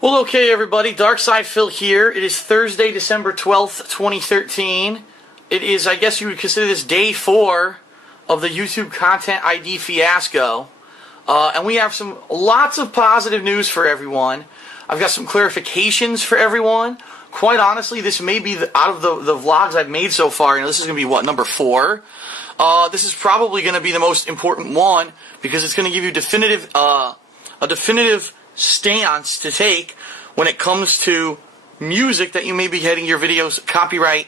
Well, okay, everybody. Darkside Phil here. It is Thursday, December 12th, 2013. It is, I guess you would consider this day 4 of the YouTube Content ID fiasco. And we have lots of positive news for everyone. I've got some clarifications for everyone. Quite honestly, this may be, out of the vlogs I've made so far, this is going to be, what, number 4? This is probably going to be the most important one, because it's going to give you a definitive stance to take when it comes to music that you may be getting your videos copyright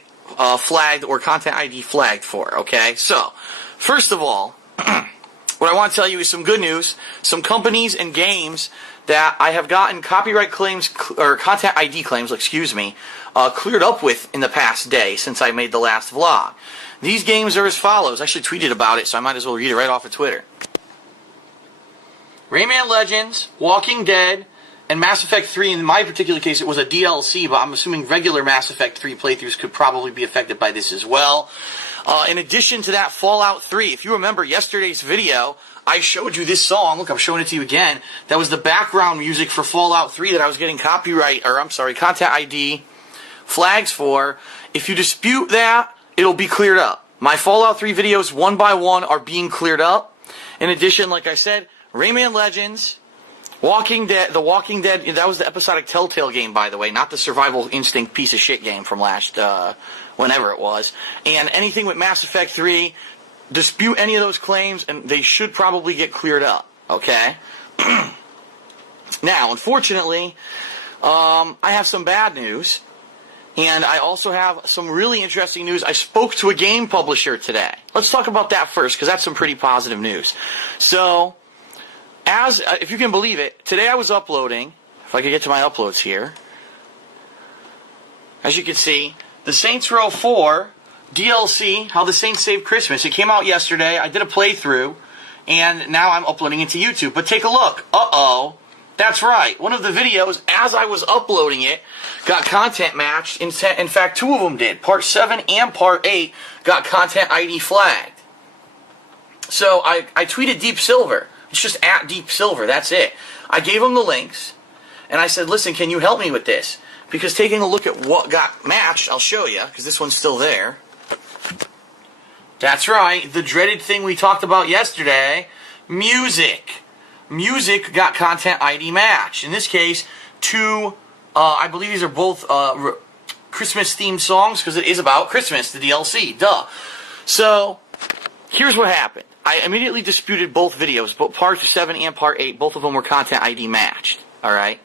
flagged or content ID flagged for, okay? So, first of all, what I want to tell you is some good news. Some companies and games that I have gotten copyright claims, or content ID claims, cleared up with in the past day since I made the last vlog. These games are as follows. I actually tweeted about it, so I might as well read it right off of Twitter. Rayman Legends, Walking Dead, and Mass Effect 3. In my particular case, it was a DLC, but I'm assuming regular Mass Effect 3 playthroughs could probably be affected by this as well. In addition to that, Fallout 3. If you remember yesterday's video, I showed you this song. Look, I'm showing it to you again. That was the background music for Fallout 3 that I was getting content ID flags for. If you dispute that, it'll be cleared up. My Fallout 3 videos, one by one, are being cleared up. In addition, like I said, Rayman Legends, Walking Dead, The Walking Dead, that was the episodic Telltale game, by the way, not the Survival Instinct piece of shit game from last, whenever it was. And anything with Mass Effect 3, dispute any of those claims, and they should probably get cleared up, okay? Now, unfortunately, I have some bad news, and I also have some really interesting news. I spoke to a game publisher today. Let's talk about that first, because that's some pretty positive news. So, if you can believe it, today I was uploading, if I could get to my uploads here. As you can see, the Saints Row 4 DLC, How the Saints Saved Christmas. It came out yesterday. I did a playthrough, and now I'm uploading it to YouTube. But take a look. Uh-oh. That's right. One of the videos, as I was uploading it, got content matched. In fact, 2 of them did. Part 7 and Part 8 got content ID flagged. So I tweeted Deep Silver. It's just at Deep Silver. That's it. I gave them the links, and I said, listen, can you help me with this? Because taking a look at what got matched, I'll show you, because this one's still there. That's right. The dreaded thing we talked about yesterday, music. Music got content ID matched. In this case, 2, I believe these are both Christmas-themed songs, because it is about Christmas, the DLC. Duh. So, here's what happened. I immediately disputed both videos, both Part 7 and Part 8. Both of them were content ID matched. Alright?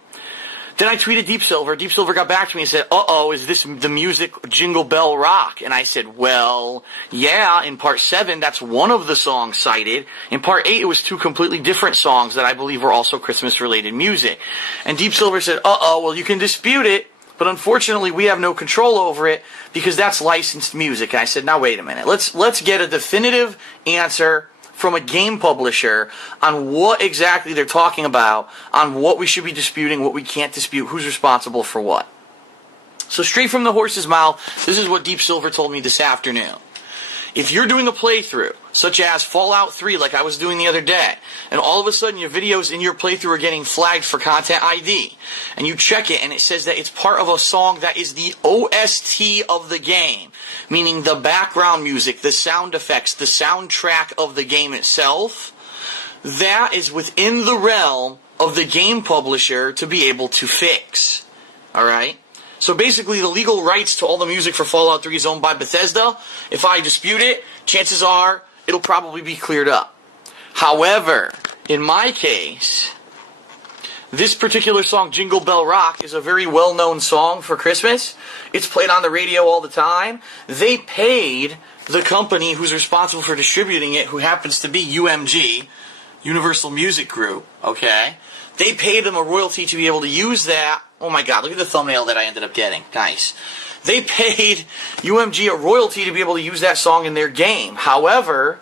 Then I tweeted Deep Silver. Deep Silver got back to me and said, uh-oh, is this the music Jingle Bell Rock? And I said, well, yeah, in Part 7, that's one of the songs cited. In Part 8, it was 2 completely different songs that I believe were also Christmas-related music. And Deep Silver said, uh-oh, well, you can dispute it, but unfortunately, we have no control over it because that's licensed music. And I said, now wait a minute. Let's get a definitive answer from a game publisher on what exactly they're talking about, on what we should be disputing, what we can't dispute, who's responsible for what. So straight from the horse's mouth, this is what Deep Silver told me this afternoon. If you're doing a playthrough, such as Fallout 3, like I was doing the other day, and all of a sudden your videos in your playthrough are getting flagged for content ID, and you check it and it says that it's part of a song that is the OST of the game, meaning the background music, the sound effects, the soundtrack of the game itself, that is within the realm of the game publisher to be able to fix. Alright? So basically, the legal rights to all the music for Fallout 3 is owned by Bethesda. If I dispute it, chances are it'll probably be cleared up. However, in my case, this particular song, Jingle Bell Rock, is a very well-known song for Christmas. It's played on the radio all the time. They paid the company who's responsible for distributing it, who happens to be UMG, Universal Music Group, okay? They paid them a royalty to be able to use that. Oh my god, look at the thumbnail that I ended up getting. Nice. They paid UMG a royalty to be able to use that song in their game. However,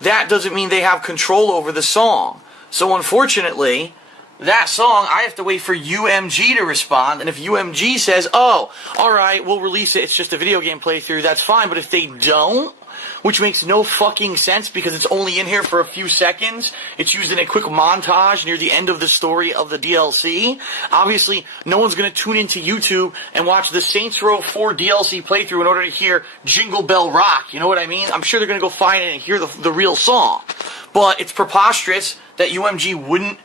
that doesn't mean they have control over the song. So unfortunately, that song, I have to wait for UMG to respond. And if UMG says, oh, alright, we'll release it, it's just a video game playthrough, that's fine. But if they don't, which makes no fucking sense because it's only in here for a few seconds. It's used in a quick montage near the end of the story of the DLC. Obviously, no one's going to tune into YouTube and watch the Saints Row 4 DLC playthrough in order to hear Jingle Bell Rock. You know what I mean? I'm sure they're going to go find it and hear the real song. But it's preposterous that UMG wouldn't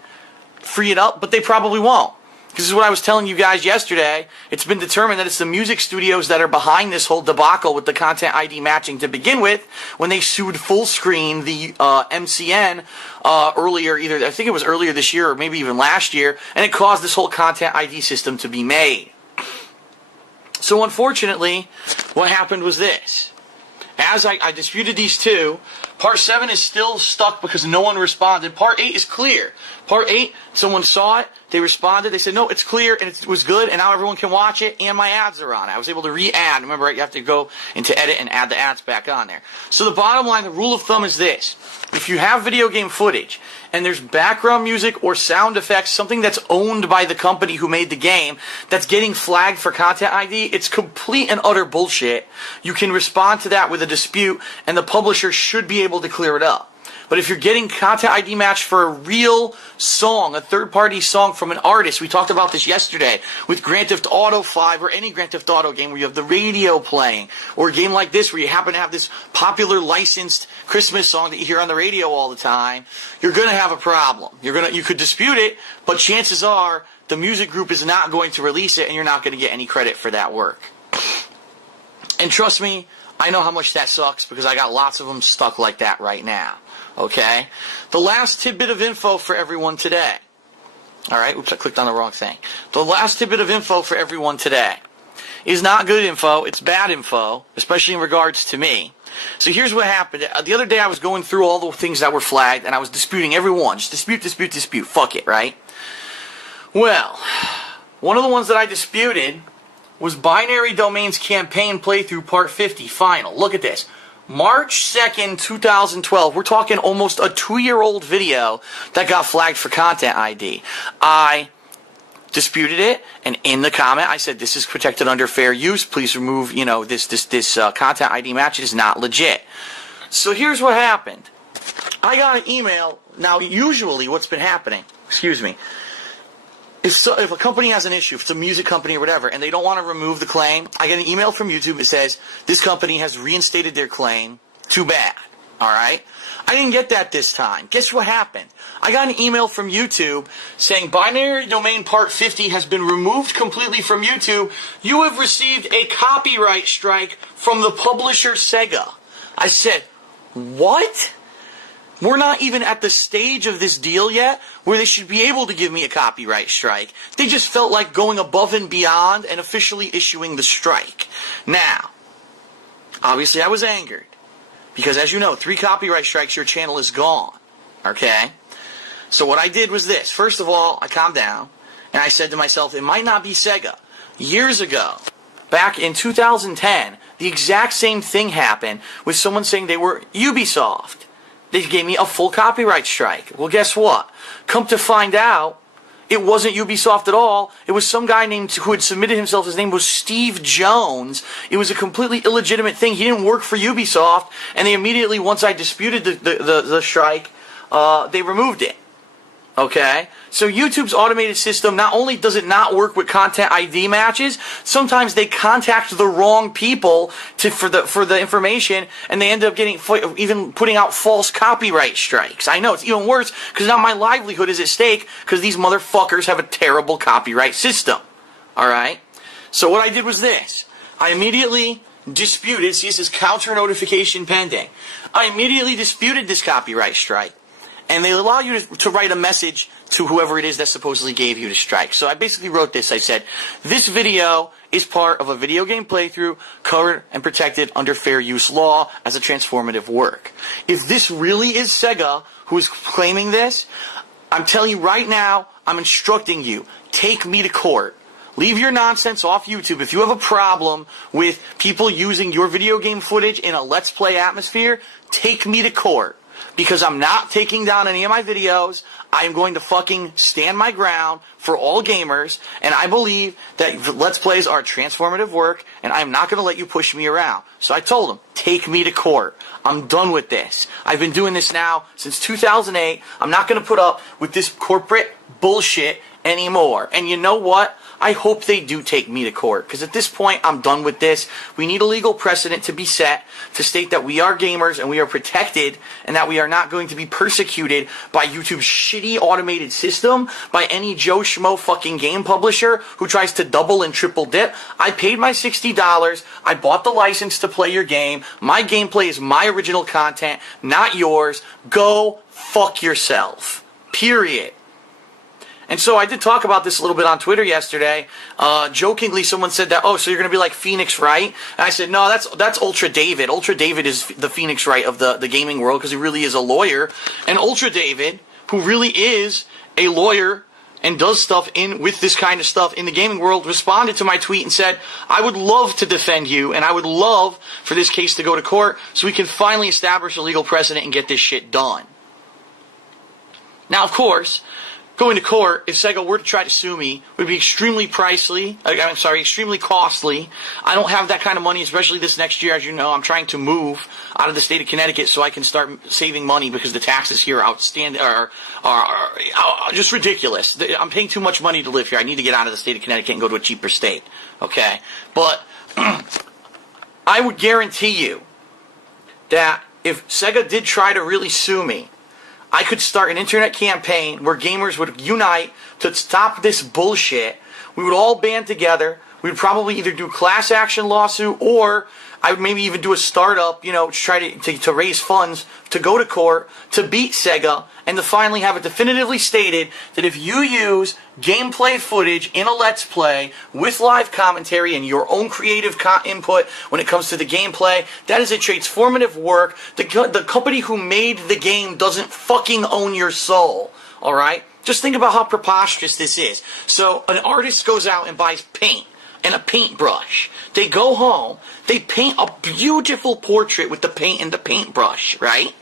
free it up, but they probably won't. This is what I was telling you guys yesterday. It's been determined that it's the music studios that are behind this whole debacle with the content ID matching to begin with when they sued Fullscreen, the MCN, earlier, I think it was earlier this year or maybe even last year, and it caused this whole content ID system to be made. So unfortunately, what happened was this. As I disputed these two, Part 7 is still stuck because no one responded. Part 8 is clear. Part 8, someone saw it, they responded, they said, no, it's clear, and it was good, and now everyone can watch it, and my ads are on it. I was able to re-add. Remember, you have to go into edit and add the ads back on there. So the bottom line, the rule of thumb is this. If you have video game footage, and there's background music or sound effects, something that's owned by the company who made the game, that's getting flagged for content ID, it's complete and utter bullshit. You can respond to that with a dispute, and the publisher should be able to clear it up. But if you're getting content ID matched for a real song, a third-party song from an artist, we talked about this yesterday, with Grand Theft Auto 5 or any Grand Theft Auto game where you have the radio playing, or a game like this where you happen to have this popular licensed Christmas song that you hear on the radio all the time, you're going to have a problem. You could dispute it, but chances are the music group is not going to release it and you're not going to get any credit for that work. And trust me, I know how much that sucks because I got lots of them stuck like that right now. Okay? The last tidbit of info for everyone today. Alright, oops, I clicked on the wrong thing. The last tidbit of info for everyone today is not good info, it's bad info, especially in regards to me. So here's what happened. The other day I was going through all the things that were flagged and I was disputing every one. Just dispute. Fuck it, right? Well, one of the ones that I disputed was Binary Domains Campaign Playthrough Part 50 Final. Look at this. March 2nd, 2012. We're talking almost a 2-year-old video that got flagged for content ID. I disputed it, and in the comment I said, this is protected under fair use. Please remove, this content ID match. It is not legit. So here's what happened. I got an email. Now, usually what's been happening, if a company has an issue, if it's a music company or whatever, and they don't want to remove the claim, I get an email from YouTube that says, this company has reinstated their claim. Too bad. Alright? I didn't get that this time. Guess what happened? I got an email from YouTube saying, Binary Domain Part 50 has been removed completely from YouTube. You have received a copyright strike from the publisher Sega. I said, what? We're not even at the stage of this deal yet where they should be able to give me a copyright strike. They just felt like going above and beyond and officially issuing the strike. Now, obviously I was angered. Because as you know, 3 copyright strikes, your channel is gone. Okay? So what I did was this. First of all, I calmed down and I said to myself, it might not be Sega. Years ago, back in 2010, the exact same thing happened with someone saying they were Ubisoft. They gave me a full copyright strike. Well, guess what? Come to find out, it wasn't Ubisoft at all. It was some guy who had submitted himself. His name was Steve Jones. It was a completely illegitimate thing. He didn't work for Ubisoft. And they immediately, once I disputed the strike, they removed it. Okay? So YouTube's automated system, not only does it not work with content ID matches, sometimes they contact the wrong people for the information, and they end up even putting out false copyright strikes. I know, it's even worse, because now my livelihood is at stake, because these motherfuckers have a terrible copyright system. Alright? So what I did was this. I immediately disputed, see, this is counter notification pending. I immediately disputed this copyright strike. And they allow you to write a message to whoever it is that supposedly gave you the strike. So I basically wrote this. I said, this video is part of a video game playthrough covered and protected under fair use law as a transformative work. If this really is Sega who is claiming this, I'm telling you right now, I'm instructing you, take me to court. Leave your nonsense off YouTube. If you have a problem with people using your video game footage in a Let's Play atmosphere, take me to court. because I'm not taking down any of my videos. I am going to fucking stand my ground for all gamers, and I believe that Let's Plays are transformative work, and I'm not going to let you push me around. So I told him, take me to court. I'm done with this. I've been doing this now since 2008. I'm not going to put up with this corporate bullshit anymore. And you know what? I hope they do take me to court, because at this point, I'm done with this. We need a legal precedent to be set to state that we are gamers and we are protected, and that we are not going to be persecuted by YouTube's shitty automated system, by any Joe Schmo fucking game publisher who tries to double and triple dip. I paid my $60. I bought the license to play your game. My gameplay is my original content, not yours. Go fuck yourself. Period. And so I did talk about this a little bit on Twitter yesterday. Jokingly, someone said that, oh, so you're going to be like Phoenix Wright? And I said, no, that's Ultra David. Ultra David is the Phoenix Wright of the gaming world, because he really is a lawyer. And Ultra David, who really is a lawyer and does stuff with this kind of stuff in the gaming world, responded to my tweet and said, I would love to defend you, and I would love for this case to go to court so we can finally establish a legal precedent and get this shit done. Now, of course, going to court, if Sega were to try to sue me, would be extremely costly. I don't have that kind of money, especially this next year. As you know, I'm trying to move out of the state of Connecticut so I can start saving money, because the taxes here are just ridiculous. I'm paying too much money to live here. I need to get out of the state of Connecticut and go to a cheaper state. Okay? But I would guarantee you that if Sega did try to really sue me, I could start an internet campaign where gamers would unite to stop this bullshit. We would all band together. We would probably either do class action lawsuit, or I would maybe even do a startup, to try to raise funds to go to court to beat Sega, and to finally have it definitively stated that if you use gameplay footage in a Let's Play with live commentary and your own creative input when it comes to the gameplay, that is a transformative work. The company who made the game doesn't fucking own your soul, alright? Just think about how preposterous this is. So an artist goes out and buys paint and a paintbrush. They go home, they paint a beautiful portrait with the paint and the paintbrush, right?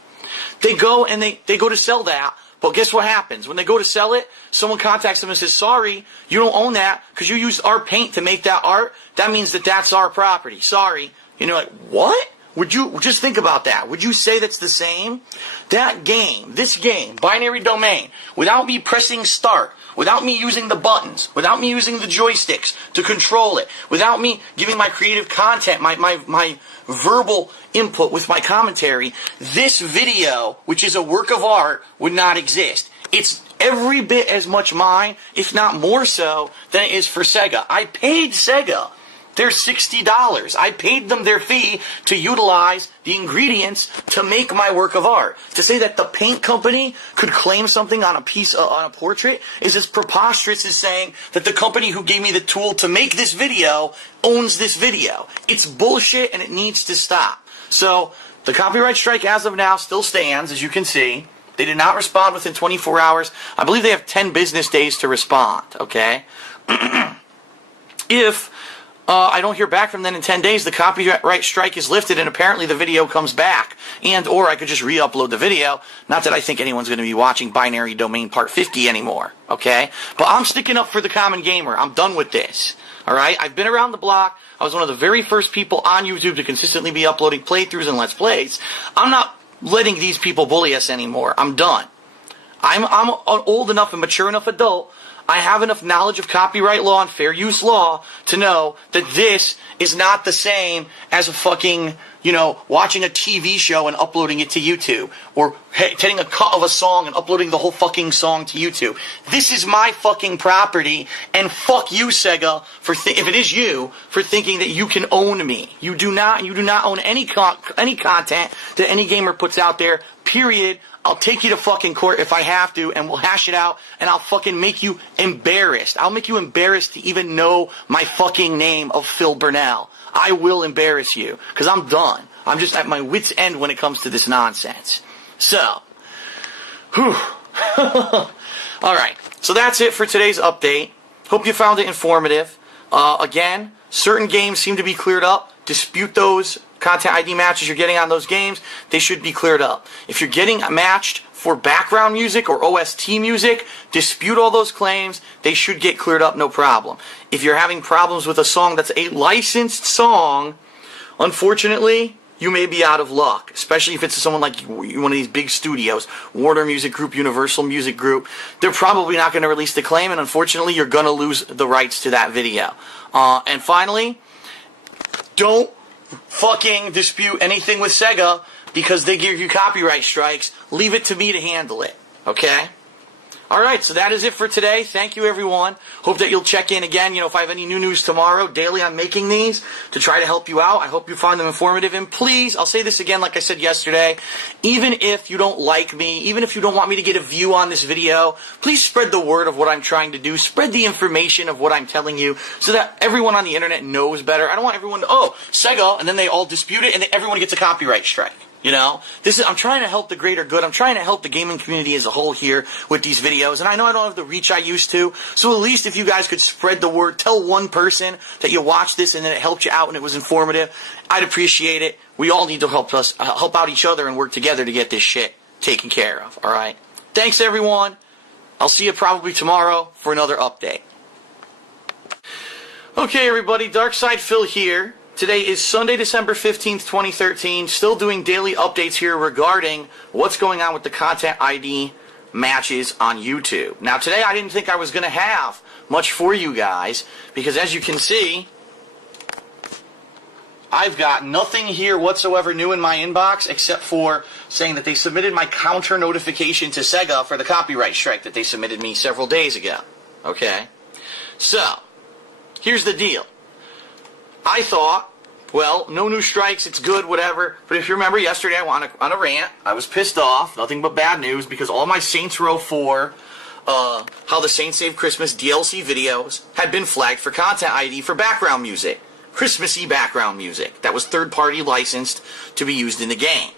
They go and they go to sell that, but guess what happens? When they go to sell it, someone contacts them and says, sorry, you don't own that because you used our paint to make that art. That means that that's our property. Sorry. And you're like, what? Would you just think about that? Would you say that's the same? That game, this game, Binary Domain, without me pressing start, without me using the buttons, without me using the joysticks to control it, without me giving my creative content, my verbal input with my commentary, this video, which is a work of art, would not exist. It's every bit as much mine, if not more so, than it is for Sega. I paid Sega their $60. I paid them their fee to utilize the ingredients to make my work of art. To say that the paint company could claim something on a portrait is as preposterous as saying that the company who gave me the tool to make this video owns this video. It's bullshit and it needs to stop. So the copyright strike as of now still stands, as you can see. They did not respond within 24 hours. I believe they have 10 business days to respond, okay? If I don't hear back from them in 10 days, the copyright strike is lifted and apparently the video comes back. Or I could just re-upload the video. Not that I think anyone's going to be watching Binary Domain Part 50 anymore, okay? But I'm sticking up for the common gamer. I'm done with this, alright? I've been around the block. I was one of the very first people on YouTube to consistently be uploading playthroughs and Let's Plays. I'm not letting these people bully us anymore. I'm done. I'm an old enough and mature enough adult. I have enough knowledge of copyright law and fair use law to know that this is not the same as a fucking, watching a TV show and uploading it to YouTube. Or taking a cut of a song and uploading the whole fucking song to YouTube. This is my fucking property, and fuck you, Sega, if it is you, for thinking that you can own me. You do not own any content that any gamer puts out there, period. I'll take you to fucking court if I have to, and we'll hash it out, and I'll fucking make you embarrassed. I'll make you embarrassed to even know my fucking name of Phil Burnell. I will embarrass you, because I'm done. I'm just at my wit's end when it comes to this nonsense. So, alright, so that's it for today's update. Hope you found it informative. Again, certain games seem to be cleared up. Dispute those content ID matches you're getting on those games, they should be cleared up. If you're getting matched for background music or OST music, dispute all those claims. They should get cleared up, no problem. If you're having problems with a song that's a licensed song, unfortunately, you may be out of luck, especially if it's someone like one of these big studios, Warner Music Group, Universal Music Group. They're probably not going to release the claim, and unfortunately, you're going to lose the rights to that video. And finally, don't fucking dispute anything with Sega because they give you copyright strikes. Leave it to me to handle it, okay? Alright, so that is it for today. Thank you, everyone. Hope that you'll check in again. If I have any new news tomorrow, daily I'm making these to try to help you out. I hope you find them informative. And please, I'll say this again like I said yesterday, even if you don't like me, even if you don't want me to get a view on this video, please spread the word of what I'm trying to do. Spread the information of what I'm telling you so that everyone on the internet knows better. I don't want everyone to, oh, Sega, and then they all dispute it, and then everyone gets a copyright strike. I'm trying to help the greater good. I'm trying to help the gaming community as a whole here with these videos. And I know I don't have the reach I used to. So at least if you guys could spread the word, tell one person that you watched this and that it helped you out and it was informative, I'd appreciate it. We all need to help out each other and work together to get this shit taken care of. All right. Thanks, everyone. I'll see you probably tomorrow for another update. Okay, everybody. Darkside Phil here. Today is Sunday, December 15th, 2013. Still doing daily updates here regarding what's going on with the Content ID matches on YouTube. Now, today I didn't think I was going to have much for you guys because, as you can see, I've got nothing here whatsoever new in my inbox except for saying that they submitted my counter notification to Sega for the copyright strike that they submitted me several days ago. Okay? So, here's the deal. I thought, well, no new strikes, it's good, whatever. But if you remember yesterday, I went on a rant. I was pissed off, nothing but bad news, because all my Saints Row 4, How the Saints Save Christmas DLC videos had been flagged for Content ID for background music. Christmassy background music that was third-party licensed to be used in the game.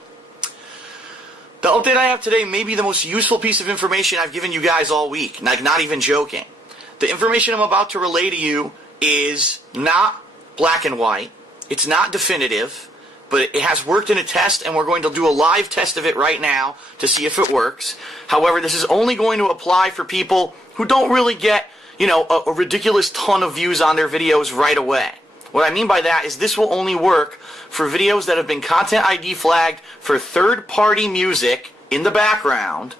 The update I have today may be the most useful piece of information I've given you guys all week. Like, not even joking. The information I'm about to relay to you is not black and white. It's not definitive, but it has worked in a test, and we're going to do a live test of it right now to see if it works. However, this is only going to apply for people who don't really get, a ridiculous ton of views on their videos right away. What I mean by that is this will only work for videos that have been Content ID flagged for third-party music in the background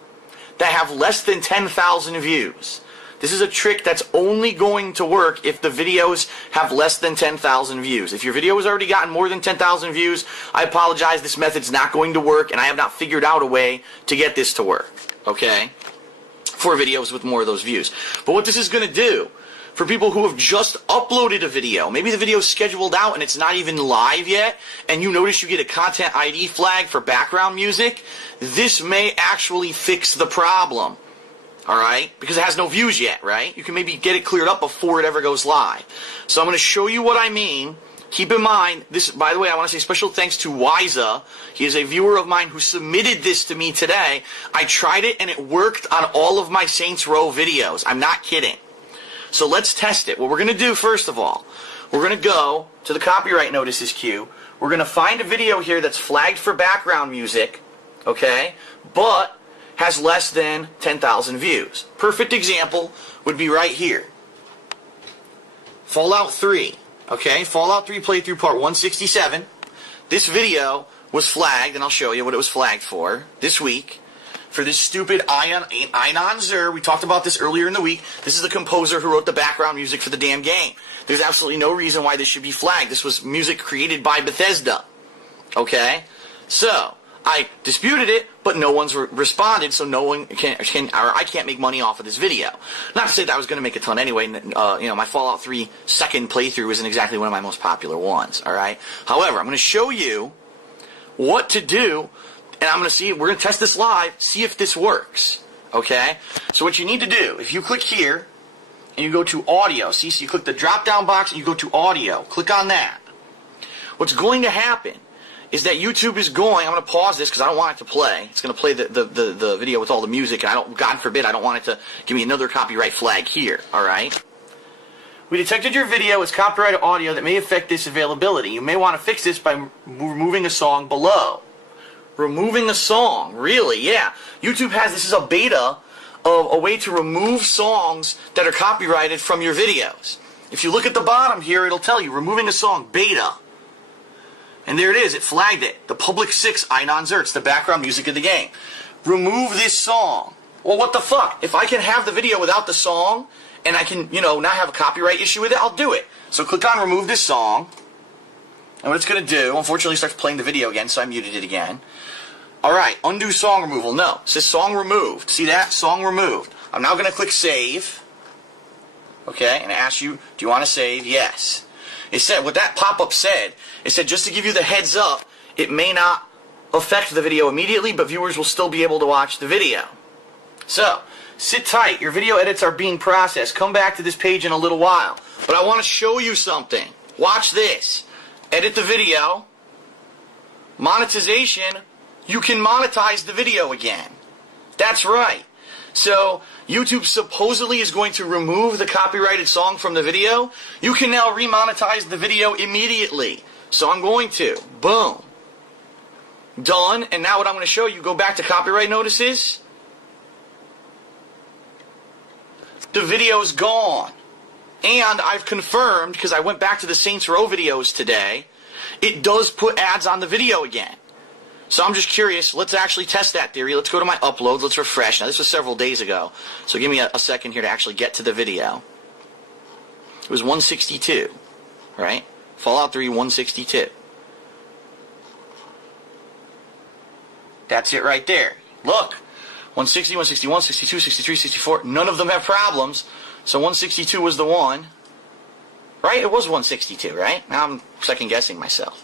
that have less than 10,000 views. This is a trick that's only going to work if the videos have less than 10,000 views. If your video has already gotten more than 10,000 views, I apologize, this method's not going to work, and I have not figured out a way to get this to work, okay, for videos with more of those views. But what this is going to do, for people who have just uploaded a video, maybe the video's scheduled out and it's not even live yet, and you notice you get a Content ID flag for background music, this may actually fix the problem. Alright? Because it has no views yet, right? You can maybe get it cleared up before it ever goes live. So I'm going to show you what I mean. Keep in mind, this, by the way, I want to say special thanks to Waka. He is a viewer of mine who submitted this to me today. I tried it and it worked on all of my Saints Row videos. I'm not kidding. So let's test it. What we're going to do, first of all, we're going to go to the copyright notices queue. We're going to find a video here that's flagged for background music, okay, but has less than 10,000 views. Perfect example would be right here. Fallout 3. Okay, Fallout 3 playthrough part 167. This video was flagged, and I'll show you what it was flagged for this week. For this stupid Einon Zur. We talked about this earlier in the week. This is the composer who wrote the background music for the damn game. There's absolutely no reason why this should be flagged. This was music created by Bethesda. Okay? So, I disputed it, but no one's responded, so no one I can't make money off of this video. Not to say that I was going to make a ton anyway. My Fallout 3 second playthrough isn't exactly one of my most popular ones. All right. However, I'm going to show you what to do, and I'm going to see. We're going to test this live, see if this works. Okay. So what you need to do, if you click here and you go to audio, see, so you click the drop-down box and you go to audio. Click on that. What's going to happen is that YouTube is going, I'm going to pause this because I don't want it to play. It's going to play the video with all the music, and God forbid, I don't want it to give me another copyright flag here, alright? We detected your video as copyrighted audio that may affect this availability. You may want to fix this by removing a song below. Removing a song, really? Yeah. YouTube has, this is a beta of a way to remove songs that are copyrighted from your videos. If you look at the bottom here, it'll tell you, removing a song, beta. And there it is, it flagged it. The Public 6 Einon Zerts, the background music of the game. Remove this song. Well, what the fuck? If I can have the video without the song, and I can, not have a copyright issue with it, I'll do it. So click on remove this song. And what it's going to do, unfortunately it starts playing the video again, so I muted it again. Alright, undo song removal. No, it says song removed. See that? Song removed. I'm now going to click save. Okay, and it asks you, do you want to save? Yes. It said, what that pop-up said, it said just to give you the heads up, it may not affect the video immediately, but viewers will still be able to watch the video. So, sit tight. Your video edits are being processed. Come back to this page in a little while. But I want to show you something. Watch this. Edit the video. Monetization. You can monetize the video again. That's right. So, YouTube supposedly is going to remove the copyrighted song from the video. You can now remonetize the video immediately. So I'm going to. Boom. Done. And now what I'm going to show you, go back to copyright notices. The video's gone. And I've confirmed, because I went back to the Saints Row videos today, it does put ads on the video again. So I'm just curious, let's actually test that theory. Let's go to my uploads, let's refresh. Now this was several days ago, so give me a second here to actually get to the video. It was 162, right? Fallout 3, 162. That's it right there. Look, 160, 161, 62, 63, 64, none of them have problems. So 162 was the one. Right? It was 162, right? Now I'm second guessing myself.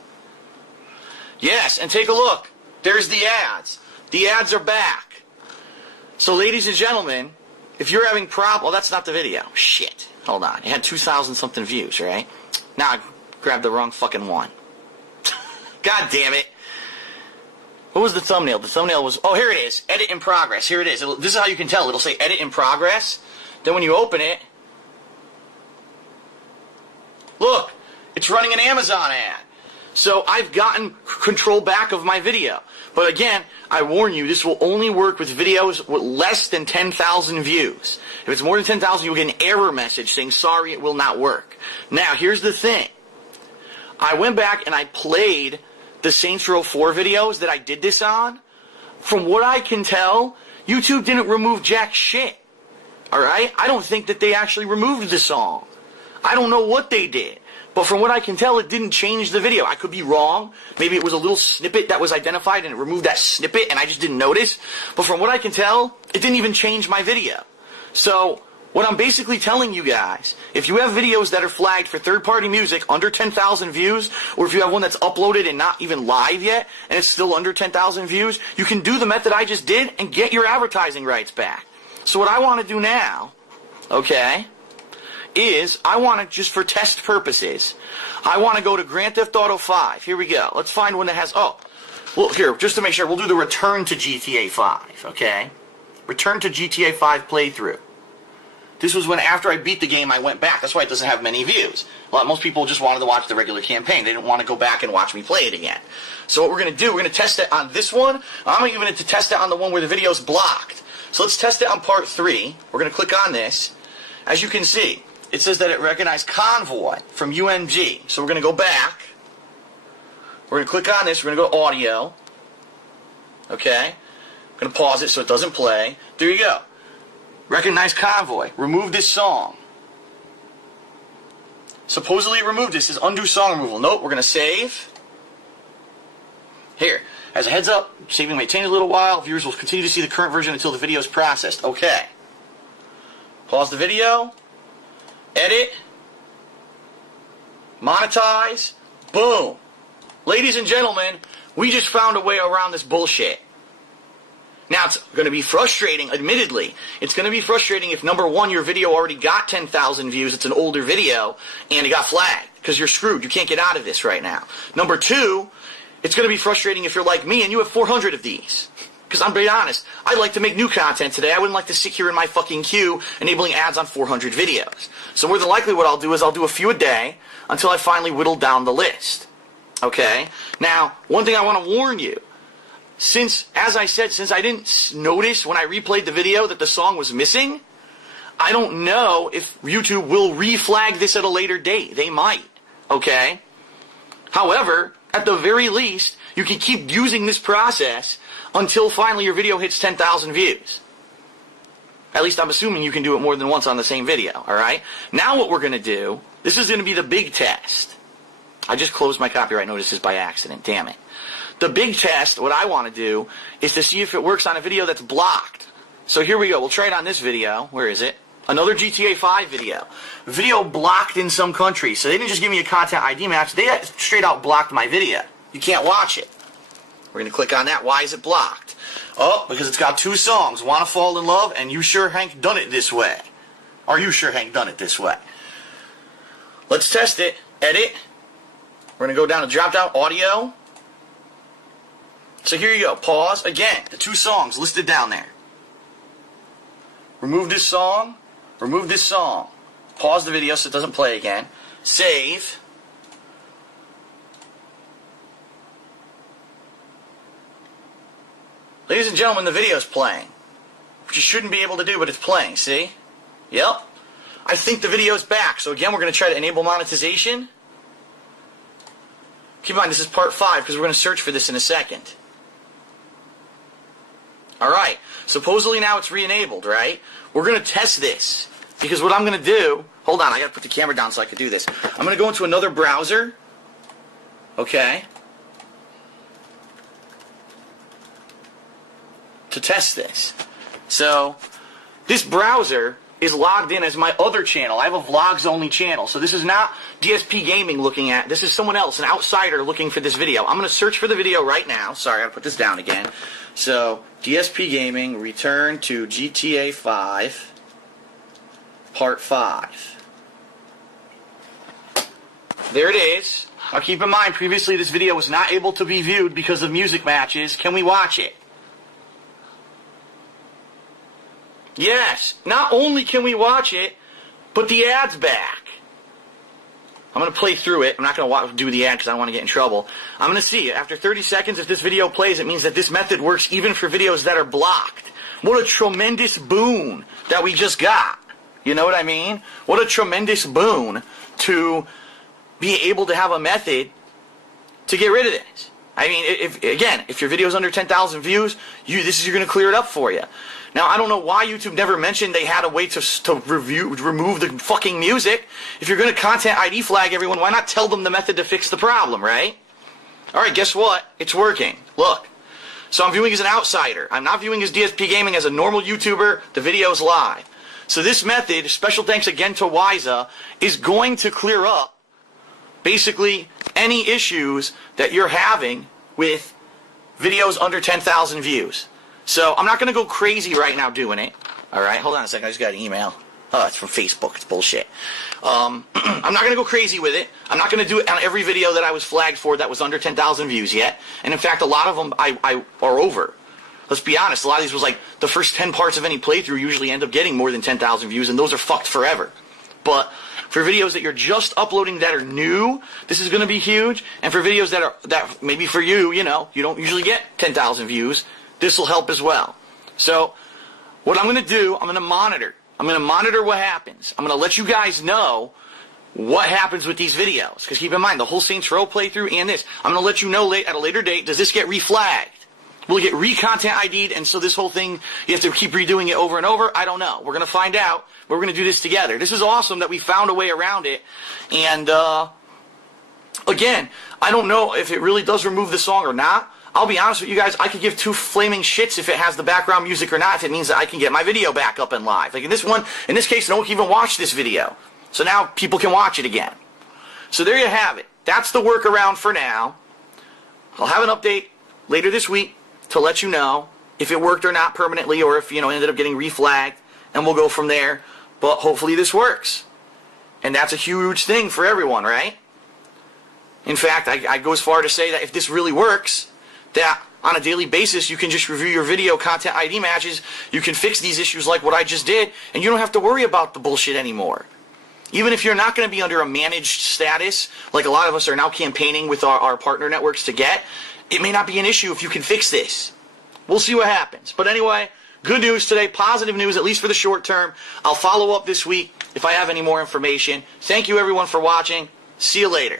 Yes, and take a look. There's the ads. The ads are back. So ladies and gentlemen, if you're having problems... Well, that's not the video. Shit. Hold on. It had 2,000 something views, right? Now I grabbed the wrong fucking one. God damn it. What was the thumbnail? The thumbnail was... Oh, here it is. Edit in progress. Here it is. This is how you can tell. It'll say edit in progress. Then when you open it... Look. It's running an Amazon ad. So I've gotten control back of my video. But again, I warn you, this will only work with videos with less than 10,000 views. If it's more than 10,000, you'll get an error message saying, sorry, it will not work. Now, here's the thing. I went back and I played the Saints Row 4 videos that I did this on. From what I can tell, YouTube didn't remove jack shit. Alright? I don't think that they actually removed the song. I don't know what they did. But from what I can tell, it didn't change the video. I could be wrong. Maybe it was a little snippet that was identified and it removed that snippet and I just didn't notice. But from what I can tell, it didn't even change my video. So, what I'm basically telling you guys, if you have videos that are flagged for third-party music under 10,000 views, or if you have one that's uploaded and not even live yet, and it's still under 10,000 views, you can do the method I just did and get your advertising rights back. So what I want to do now, okay, is I want to, just for test purposes, I want to go to Grand Theft Auto 5. Here we go. Let's find one that has, well, here, just to make sure, we'll do the Return to GTA 5, okay? Return to GTA 5 playthrough. This was when, after I beat the game, I went back. That's why it doesn't have many views. Most people just wanted to watch the regular campaign. They didn't want to go back and watch me play it again. So what we're going to do, we're going to test it on this one. I'm even going to test it on the one where the video's blocked. So let's test it on part 3. We're going to click on this. As you can see, it says that it recognized Convoy from UMG. So we're going to go back. We're going to click on this. We're going to go audio. Okay. I'm going to pause it so it doesn't play. There you go. Recognize Convoy. Remove this song. Supposedly it removed this. It says undo song removal. Nope. We're going to save. Here. As a heads up, saving may take a little while. Viewers will continue to see the current version until the video is processed. Okay. Pause the video. Edit. Monetize. Boom. Ladies and gentlemen, we just found a way around this bullshit. Now, it's going to be frustrating, admittedly. It's going to be frustrating if, number one, your video already got 10,000 views, it's an older video, and it got flagged, because you're screwed. You can't get out of this right now. Number two, it's going to be frustrating if you're like me and you have 400 of these. Because I'm being honest, I'd like to make new content today. I wouldn't like to sit here in my fucking queue enabling ads on 400 videos. So more than likely what I'll do is I'll do a few a day until I finally whittle down the list. Okay? Now, one thing I want to warn you. Since, as I said, since I didn't notice when I replayed the video that the song was missing, I don't know if YouTube will reflag this at a later date. They might. Okay? However, at the very least, you can keep using this process until finally your video hits 10,000 views. At least I'm assuming you can do it more than once on the same video, alright? Now what we're going to do, this is going to be the big test. I just closed my copyright notices by accident, damn it. The big test, what I want to do, is to see if it works on a video that's blocked. So here we go, we'll try it on this video. Where is it? Another GTA 5 video. Video blocked in some countries. So they didn't just give me a content ID match, they straight out blocked my video. You can't watch it. We're going to click on that. Why is it blocked? Oh, because it's got two songs. Wanna Fall in Love and You Sure Hank Done It This Way. Or You Sure Hank Done It This Way. Let's test it. Edit. We're going to go down to drop down audio. So here you go. Pause. Again, the two songs listed down there. Remove this song. Remove this song. Pause the video so it doesn't play again. Save. Ladies and gentlemen, the video's playing. Which you shouldn't be able to do, but it's playing, see? Yep. I think the video's back. So again, we're going to try to enable monetization. Keep in mind, this is part 5, because we're going to search for this in a second. Alright, supposedly now it's re-enabled, right? We're going to test this. Because what I'm going to do... Hold on, I got to put the camera down so I can do this. I'm going to go into another browser. Okay. To test this. So, this browser is logged in as my other channel. I have a vlogs only channel. So this is not DSP Gaming looking at. This is someone else, an outsider looking for this video. I'm going to search for the video right now. Sorry, I got to put this down again. So, DSP Gaming, return to GTA 5, part 5. There it is. Now keep in mind, previously this video was not able to be viewed because of music matches. Can we watch it? Yes, not only can we watch it, but the ad's back. I'm going to play through it. I'm not going to do the ad because I don't want to get in trouble. I'm going to see. After 30 seconds, if this video plays, it means that this method works even for videos that are blocked. What a tremendous boon that we just got. You know what I mean? What a tremendous boon to be able to have a method to get rid of this. I mean, if your video is under 10,000 views, you're going to clear it up for you. Now, I don't know why YouTube never mentioned they had a way to remove the fucking music. If you're going to content ID flag everyone, why not tell them the method to fix the problem, right? Alright, guess what? It's working. Look. So I'm viewing as an outsider. I'm not viewing as DSP Gaming as a normal YouTuber. The video's live. So this method, special thanks again to Waka, is going to clear up basically any issues that you're having with videos under 10,000 views. So I'm not going to go crazy right now doing it. Alright, hold on a second. I just got an email. Oh, it's from Facebook. It's bullshit. I'm not going to go crazy with it. I'm not going to do it on every video that I was flagged for that was under 10,000 views yet. And in fact, a lot of them I are over. Let's be honest. A lot of these was like the first 10 parts of any playthrough usually end up getting more than 10,000 views, and those are fucked forever. But for videos that you're just uploading that are new, this is going to be huge. And for videos that maybe for you, you know, you don't usually get 10,000 views, this will help as well. So what I'm going to do, I'm going to monitor. I'm going to monitor what happens. I'm going to let you guys know what happens with these videos. Because keep in mind, the whole Saints Row playthrough and this, I'm going to let you know at a later date, does this get reflagged? Will it get re-content ID'd, and so this whole thing, you have to keep redoing it over and over? I don't know. We're going to find out. We're going to do this together. This is awesome that we found a way around it. And, again, I don't know if it really does remove the song or not. I'll be honest with you guys, I could give two flaming shits if it has the background music or not, if it means that I can get my video back up and live. Like in this case, no one can even watch this video. So now people can watch it again. So there you have it. That's the workaround for now. I'll have an update later this week to let you know if it worked or not permanently, or if, ended up getting reflagged, and we'll go from there. But hopefully this works. And that's a huge thing for everyone, right? In fact, I go as far to say that if this really works, that on a daily basis, you can just review your video content ID matches. You can fix these issues like what I just did, and you don't have to worry about the bullshit anymore. Even if you're not going to be under a managed status, like a lot of us are now campaigning with our partner networks to get, it may not be an issue if you can fix this. We'll see what happens. But anyway, good news today, positive news, at least for the short term. I'll follow up this week if I have any more information. Thank you everyone for watching. See you later.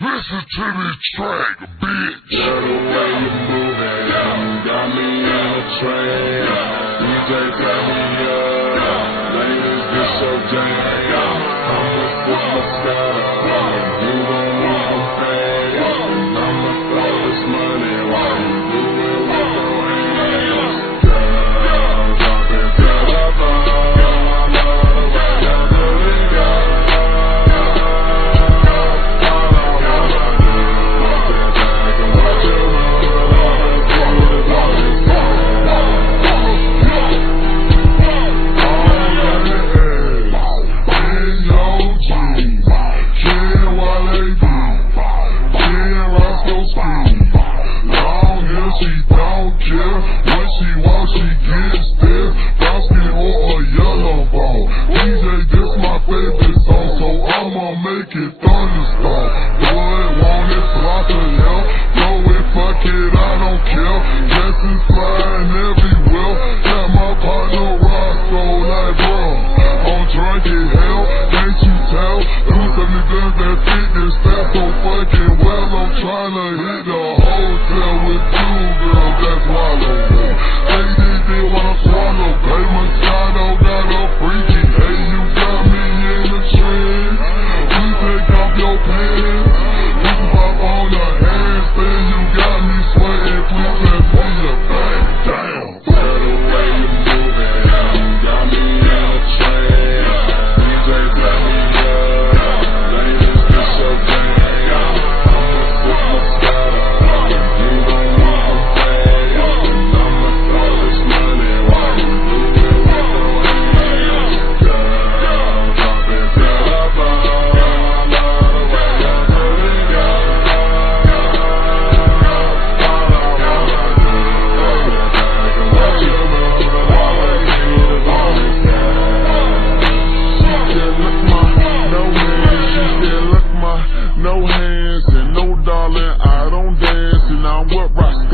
Listen to this track, bitch. Yeah, the way you moving, got me in a train. DJ tell me up, ladies, this your jam. I'ma put my style, you gon' lose some fame. I'ma throw this money while you do it with your hands. Girl, drop it to the bar.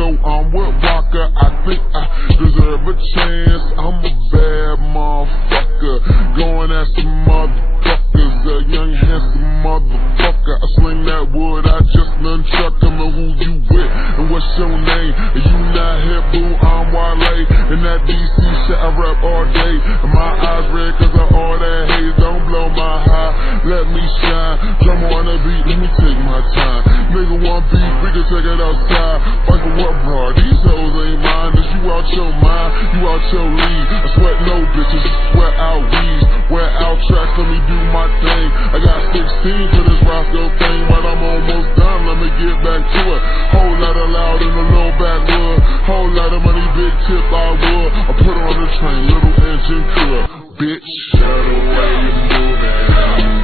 I'm with Waka, I think I deserve a chance. I'm a bad motherfucker, going at some motherfuckers. A young handsome motherfucker, I sling that wood, I just nunchuck. Tell me who you with, and what's your name? And you not here, boo, I'm Wale. And that DC shit I rap all day. And my eyes red cause of all that haze. Don't blow my high, let me shine. Drum on the beat, let me take my time. Nigga want beef, we can take it outside. Fight for what, bro? These hoes ain't mine. Cause you out your mind, you out your league. I sweat no bitches, sweat out weeds. Wear out tracks, let me do my thing. I got 16 for this Roscoe thing, but I'm almost done, let me get back to it. Whole lot of loud in the low backwood. Whole lot of money, big tip I would. I put her on the train, little engine cool. Bitch, shut the way you moving,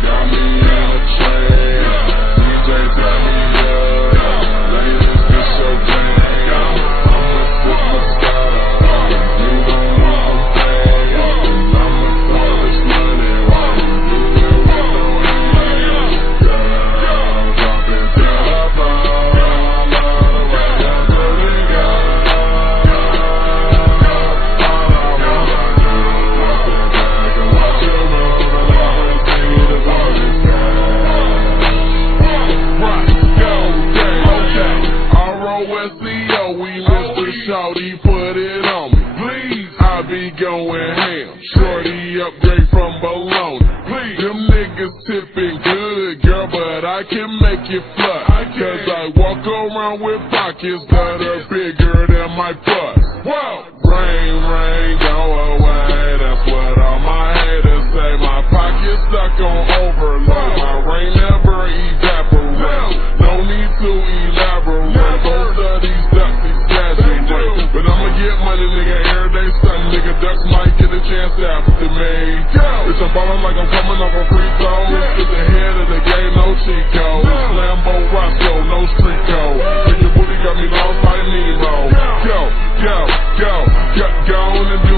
got me in a train. DJ tell me up, ladies, this your jam. I'ma put my style, you gon' lose some fame. I'ma throw this money while you do it with no hands. Girl, drop it to the bar. Shawty put it on me, please. I be going ham, shorty upgrade from bologna, please. Them niggas tipping good, girl, but I can make it flush. Cause I walk around with pockets that are bigger than my butt. Whoa! Rain, rain, go away, that's what all my haters say. My pocket's stuck on overload, my rain never evaporates. No need to elaborate, both of these ducks exaggerate. But I'ma get money, nigga, every day something, nigga, ducks might get a chance after me. Bitch, I'm ballin' like I'm coming off a free throw. Get the head of the game, no cheat code. Lambo Roscoe, no street code. And your booty got me lost like Nemo. Go on and do